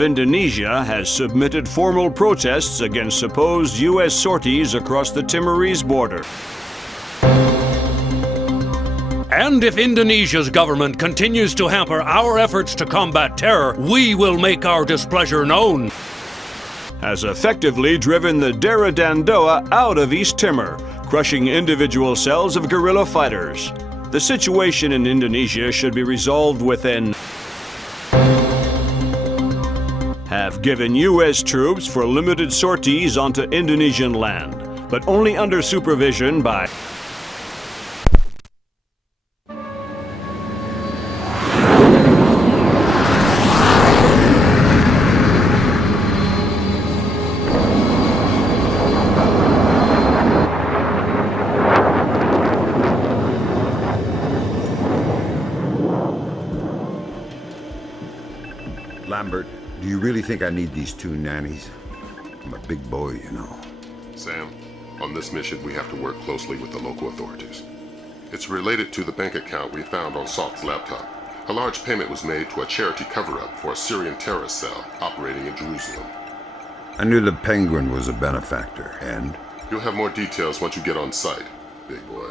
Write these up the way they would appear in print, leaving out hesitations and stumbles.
of Indonesia has submitted formal protests against supposed U.S. sorties across the Timorese border. And if Indonesia's government continues to hamper our efforts to combat terror, we will make our displeasure known. Has effectively driven the Dera Dandoa out of East Timor, crushing individual cells of guerrilla fighters. The situation in Indonesia should be resolved within. Have given U.S. troops for limited sorties onto Indonesian land, but only under supervision by. Lambert, do you really think I need these 2 nannies? I'm a big boy, you know. Sam, on this mission we have to work closely with the local authorities. It's related to the bank account we found on Salt's laptop. A large payment was made to a charity cover-up for a Syrian terrorist cell operating in Jerusalem. I knew the Penguin was a benefactor, and? You'll have more details once you get on site, big boy.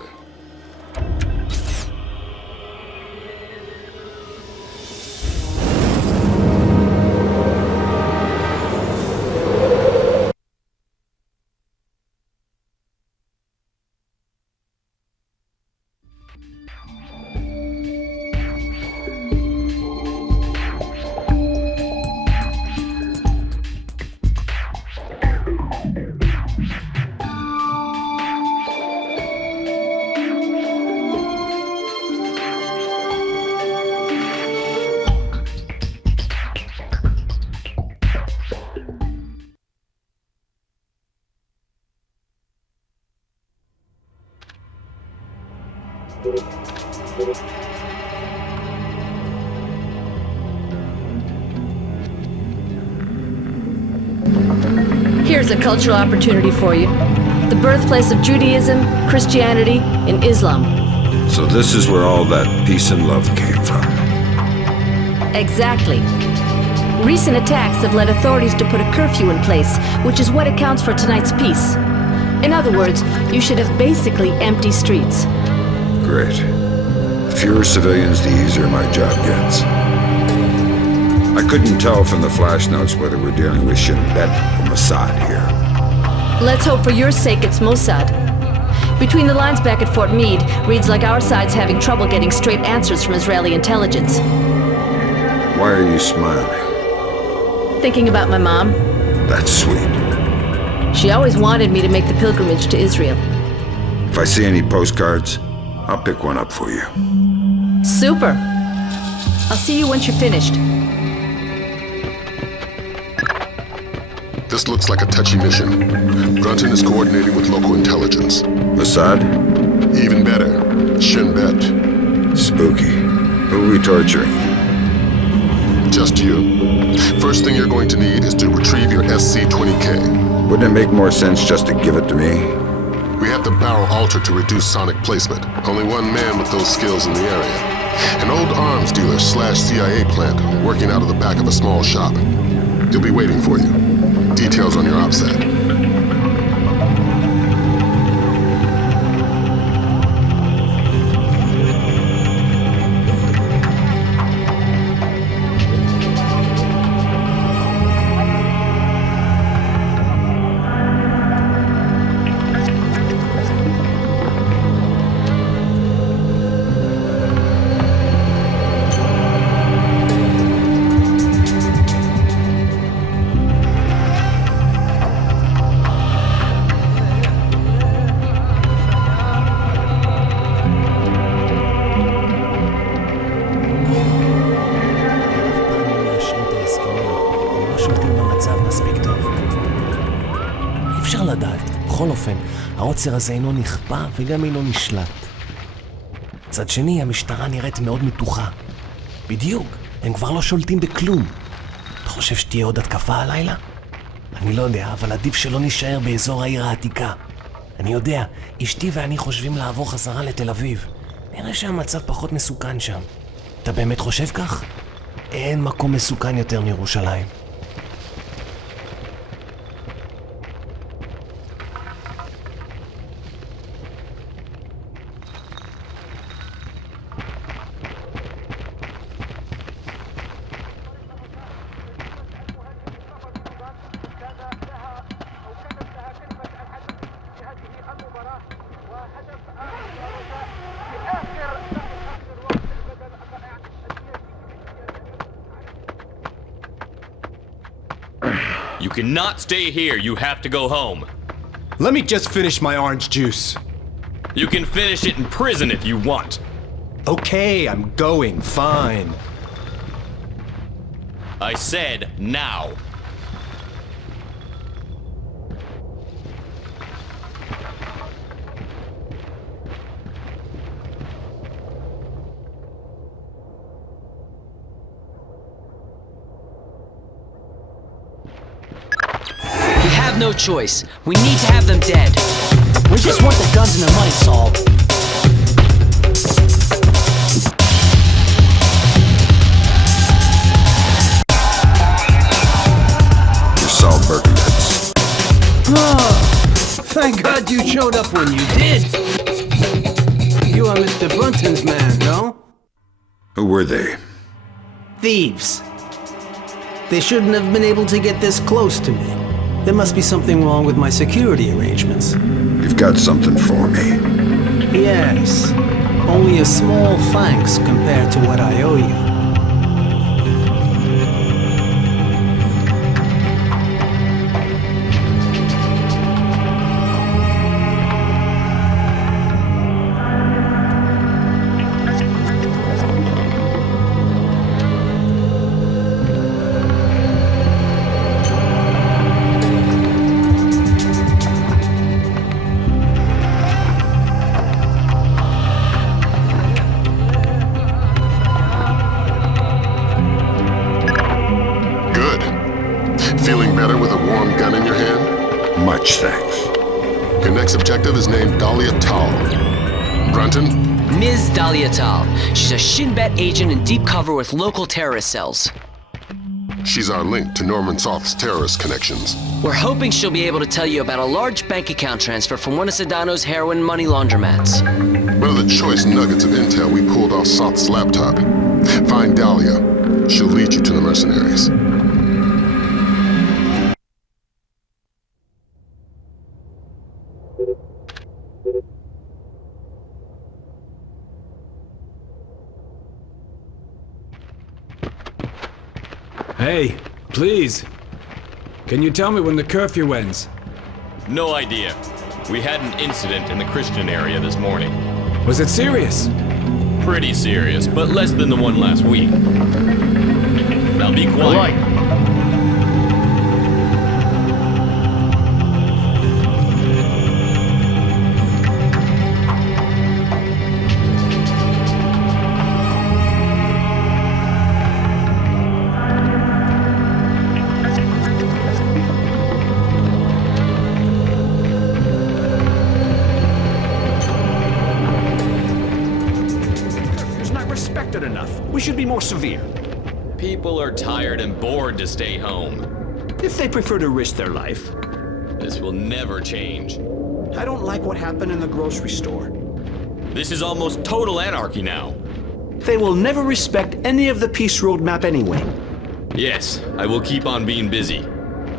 Here's a cultural opportunity for you. The birthplace of Judaism, Christianity, and Islam. So this is where all that peace and love came from. Exactly. Recent attacks have led authorities to put a curfew in place, which is what accounts for tonight's peace. In other words, you should have basically empty streets. Great. The fewer civilians, the easier my job gets. I couldn't tell from the flash notes whether we're dealing with Shin Bet or Mossad here. Let's hope for your sake it's Mossad. Between the lines back at Fort Meade, reads like our side's having trouble getting straight answers from Israeli intelligence. Why are you smiling? Thinking about my mom. That's sweet. She always wanted me to make the pilgrimage to Israel. If I see any postcards, I'll pick one up for you. Super. I'll see you once you're finished. This looks like a touchy mission. Brunton is coordinating with local intelligence. Mossad? Even better, Shin Bet. Spooky. Who are we torturing? Just you. First thing you're going to need is to retrieve your SC-20K. Wouldn't it make more sense just to give it to me? We have the barrel altered to reduce sonic placement. Only one man with those skills in the area. An old arms dealer / CIA plant working out of the back of a small shop. He'll be waiting for you. Details on your OPSAT. בכל אופן, העוצר הזה אינו נכפה וגם אינו נשלט. מצד שני, המשטרה נראית מאוד מתוחה. בדיוק, הם כבר לא שולטים בכלום. אתה חושב שתהיה עוד התקפה הלילה? אני לא יודע, אבל עדיף שלא נשאר באזור העיר העתיקה. אני יודע, אשתי ואני חושבים לעבור חזרה לתל אביב. נראה שהמצב פחות מסוכן שם. אתה באמת חושב כך? אין מקום מסוכן יותר מירושלים. You cannot stay here. You have to go home. Let me just finish my orange juice. You can finish it in prison if you want. Okay, I'm going. Fine. I said now. We have no choice. We need to have them dead. We just want the guns and the money, Saul. You're Saul Berkowitz. Oh, thank God you showed up when you did. You are Mr. Brunton's man, no? Who were they? Thieves. They shouldn't have been able to get this close to me. There must be something wrong with my security arrangements. You've got something for me. Yes. Only a small thanks compared to what I owe you. Feeling better with a warm gun in your hand? Much thanks. Your next objective is named Dahlia Tal. Brunton? Ms. Dahlia Tal. She's a Shin Bet agent in deep cover with local terrorist cells. She's our link to Norman Soth's terrorist connections. We're hoping she'll be able to tell you about a large bank account transfer from one of Sedano's heroin money laundromats. One of the choice nuggets of intel we pulled off Soth's laptop. Find Dahlia. She'll lead you to the mercenaries. Hey, please. Can you tell me when the curfew ends? No idea. We had an incident in the Christian area this morning. Was it serious? Pretty serious, but less than the one last week. Now be quiet. Enough. We should be more severe. People are tired and bored to stay home. If they prefer to risk their life. This will never change. I don't like what happened in the grocery store. This is almost total anarchy now. They will never respect any of the peace roadmap anyway. Yes, I will keep on being busy.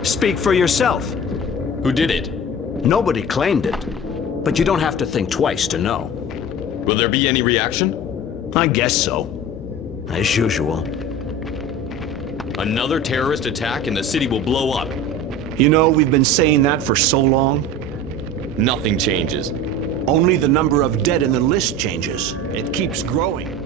Speak for yourself. Who did it? Nobody claimed it. But you don't have to think twice to know. Will there be any reaction? I guess so. As usual. Another terrorist attack and the city will blow up. You know, we've been saying that for so long. Nothing changes. Only the number of dead in the list changes. It keeps growing.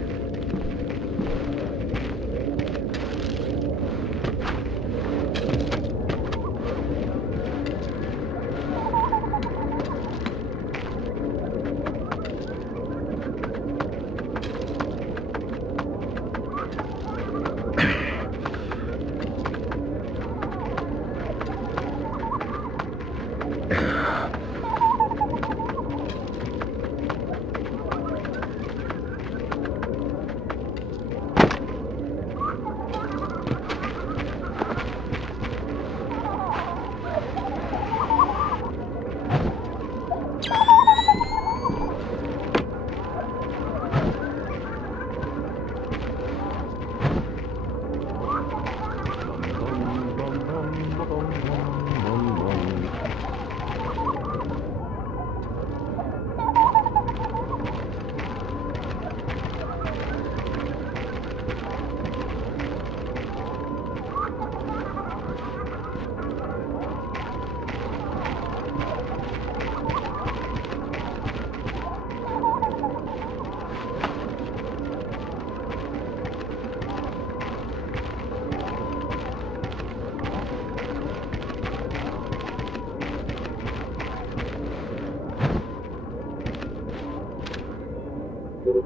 I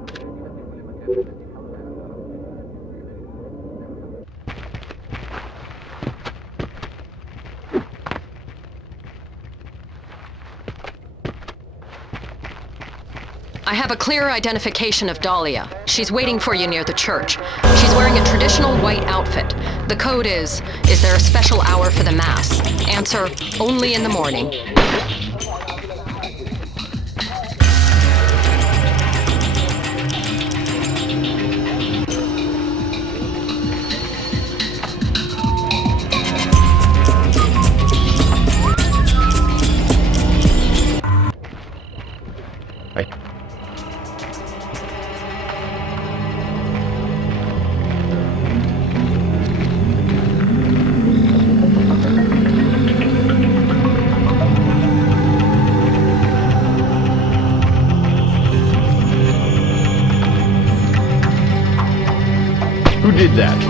have a clear identification of Dahlia. She's waiting for you near the church. She's wearing a traditional white outfit. The code is there a special hour for the Mass? Answer, only in the morning. Who did that?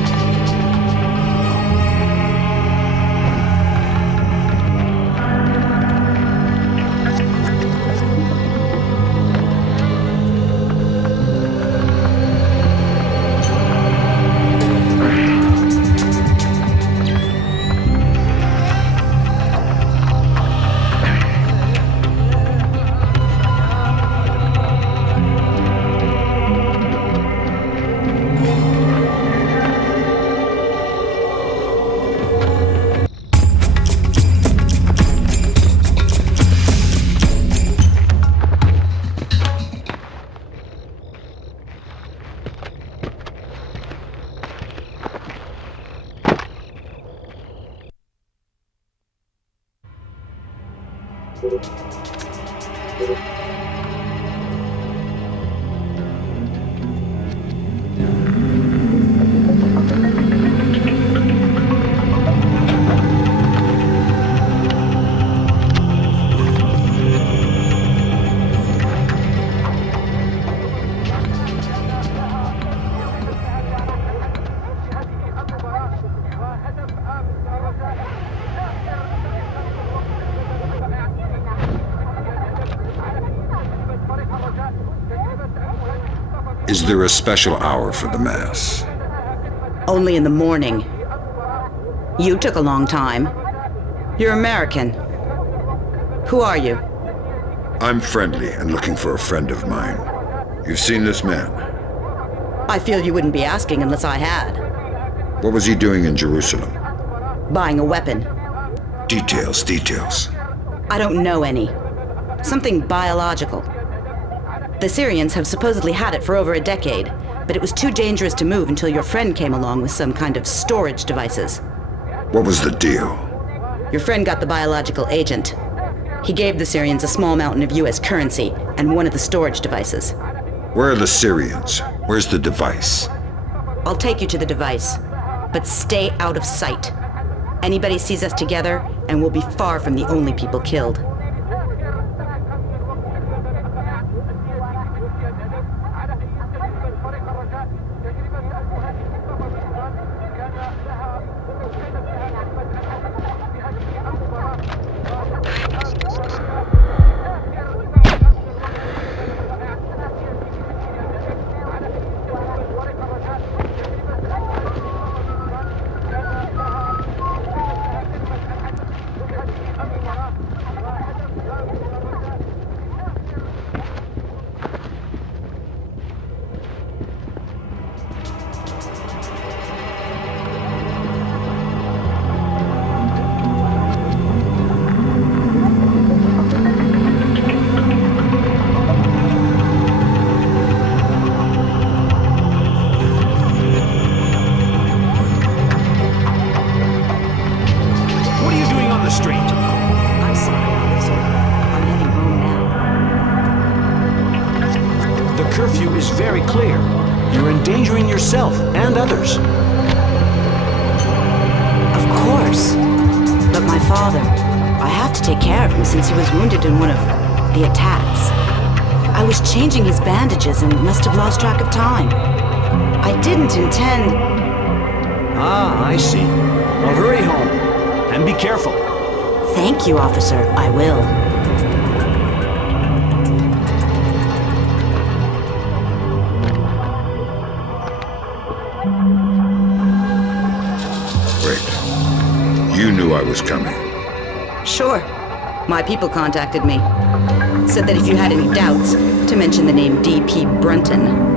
Is there a special hour for the Mass? Only in the morning. You took a long time. You're American. Who are you? I'm friendly and looking for a friend of mine. You've seen this man? I feel you wouldn't be asking unless I had. What was he doing in Jerusalem? Buying a weapon. Details. I don't know any. Something biological. The Syrians have supposedly had it for over a decade, but it was too dangerous to move until your friend came along with some kind of storage devices. What was the deal? Your friend got the biological agent. He gave the Syrians a small mountain of US currency and one of the storage devices. Where are the Syrians? Where's the device? I'll take you to the device, but stay out of sight. Anybody sees us together, and we'll be far from the only people killed. Very clear. You're endangering yourself and others. Of course. But my father, I have to take care of him since he was wounded in one of the attacks. I was changing his bandages and must have lost track of time. I didn't intend... Ah, I see. Well, hurry home. And be careful. Thank you, officer. I will. was coming. Sure. My people contacted me. Said that if you had any doubts, to mention the name D.P. Brunton.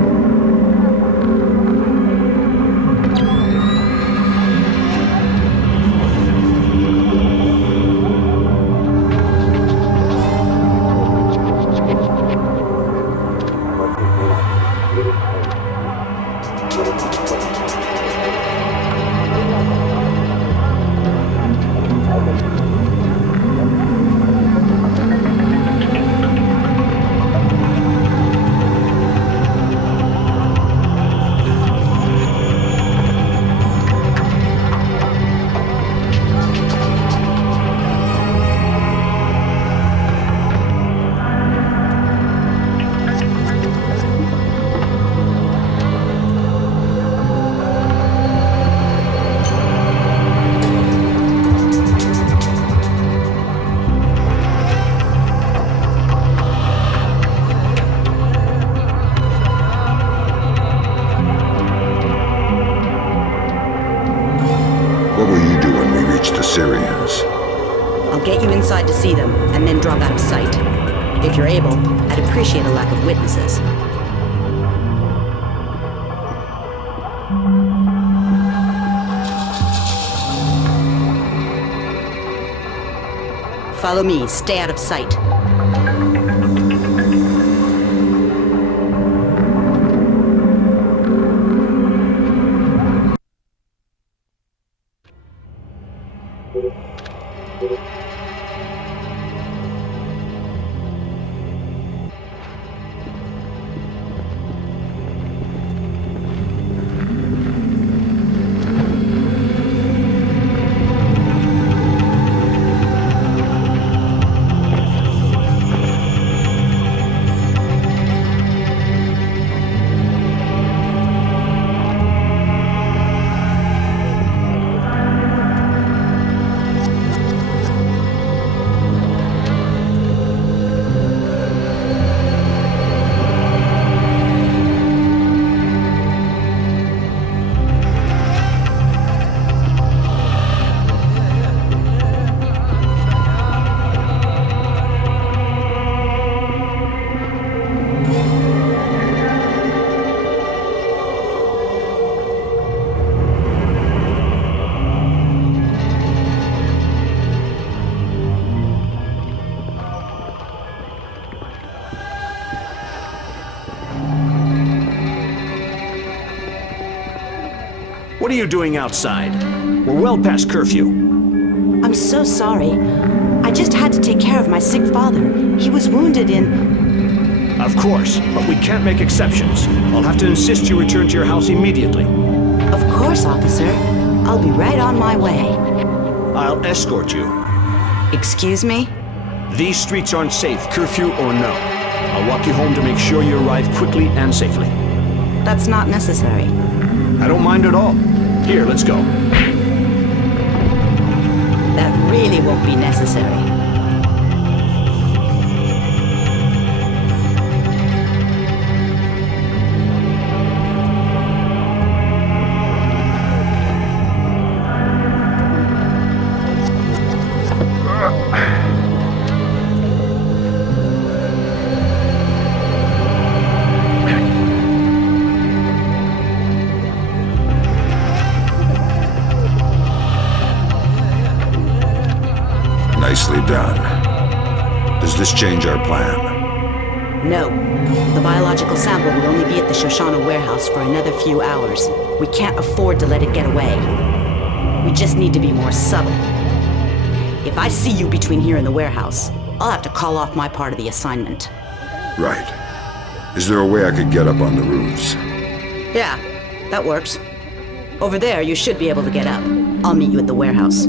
What will you do when we reach the Syrians? I'll get you inside to see them, and then drop out of sight. If you're able, I'd appreciate a lack of witnesses. Follow me, stay out of sight. What are you doing outside? We're well past curfew. I'm so sorry. I just had to take care of my sick father. He was wounded in... Of course, but we can't make exceptions. I'll have to insist you return to your house immediately. Of course, officer. I'll be right on my way. I'll escort you. Excuse me? These streets aren't safe, curfew or no. I'll walk you home to make sure you arrive quickly and safely. That's not necessary. I don't mind at all. Here, let's go. That really won't be necessary. Nicely done. Does this change our plan? No. The biological sample will only be at the Shoshana warehouse for another few hours. We can't afford to let it get away. We just need to be more subtle. If I see you between here and the warehouse, I'll have to call off my part of the assignment. Right. Is there a way I could get up on the roofs? Yeah, that works. Over there, you should be able to get up. I'll meet you at the warehouse.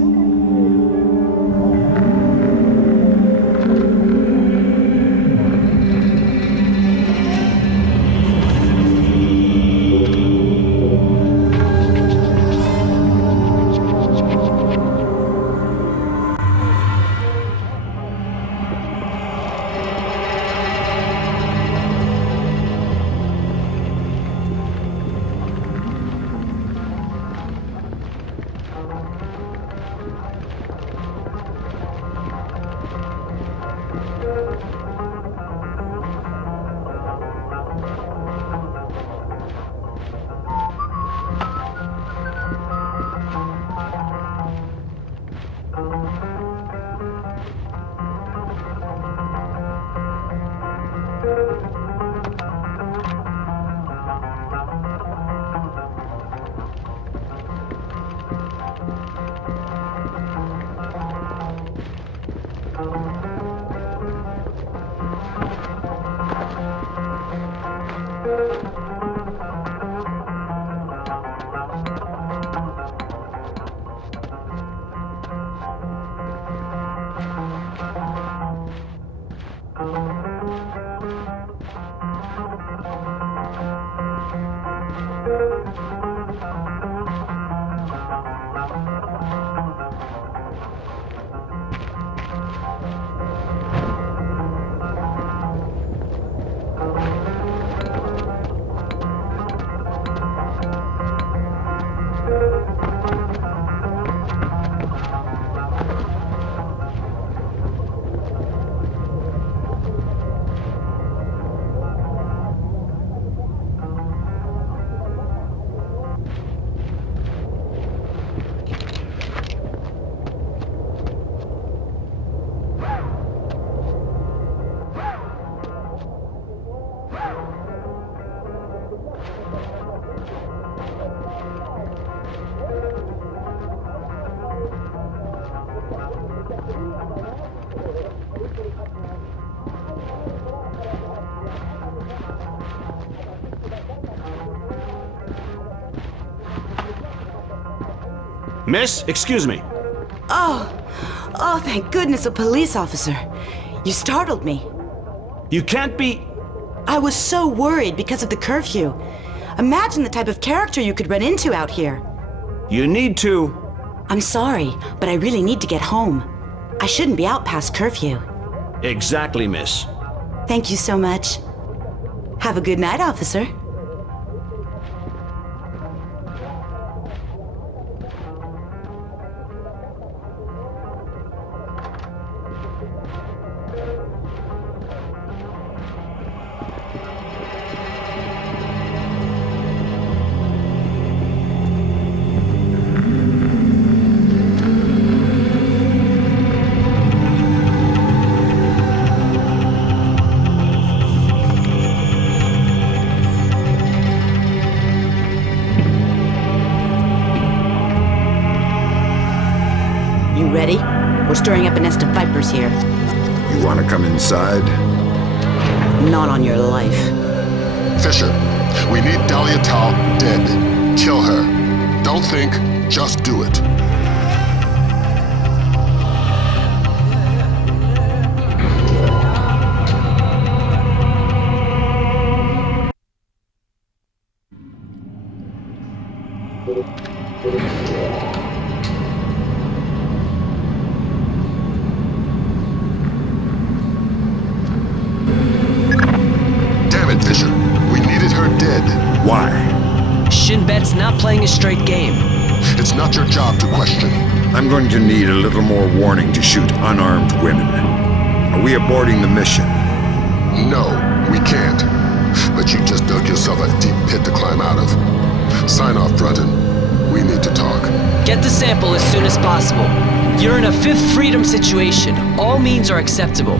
Miss, excuse me. Oh, thank goodness, a police officer. You startled me. You can't be... I was so worried because of the curfew. Imagine the type of character you could run into out here. You need to... I'm sorry, but I really need to get home. I shouldn't be out past curfew. Exactly, miss. Thank you so much. Have a good night, officer. Ready? We're stirring up a nest of vipers here. You want to come inside? Not on your life. Fisher, we need Dahlia Tal dead. Kill her. Don't think, just do it. Fisher, we needed her dead. Why? Shin Bet's not playing a straight game. It's not your job to question. I'm going to need a little more warning to shoot unarmed women. Are we aborting the mission? No, we can't. But you just dug yourself a deep pit to climb out of. Sign off, Brunton. We need to talk. Get the sample as soon as possible. You're in a Fifth Freedom situation. All means are acceptable.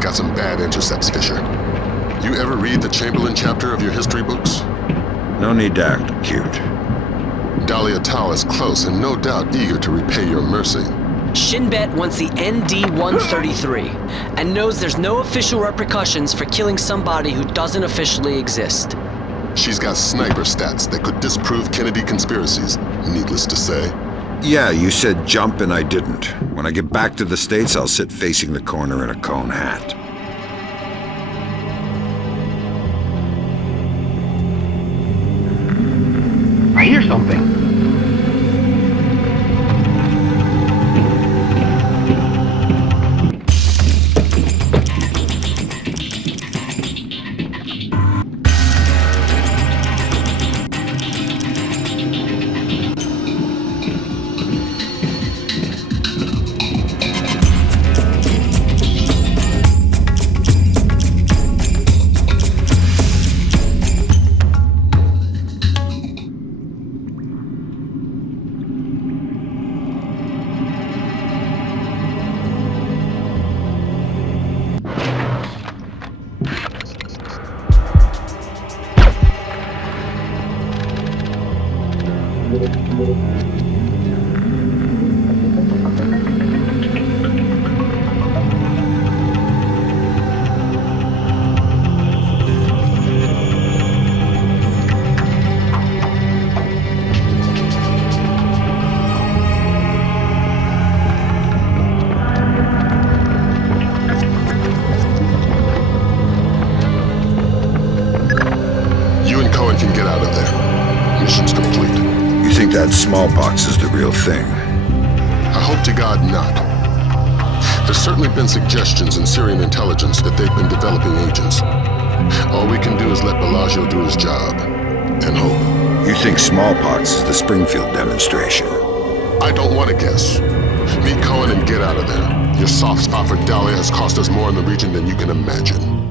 Got some bad intercepts, Fisher. You ever read the Chamberlain chapter of your history books? No need to act cute. Dahlia Tal is close and no doubt eager to repay your mercy. Shin Bet wants the ND-133 and knows there's no official repercussions for killing somebody who doesn't officially exist. She's got sniper stats that could disprove Kennedy conspiracies, needless to say. Yeah, you said jump and I didn't. When I get back to the States, I'll sit facing the corner in a cone hat. I hear something. that smallpox is the real thing. I hope to God not. There's certainly been suggestions in Syrian intelligence that they've been developing agents. All we can do is let Bellagio do his job, and hope. You think smallpox is the Springfield demonstration? I don't want to guess. Meet Cohen and get out of there. Your soft spot for Dahlia has cost us more in the region than you can imagine.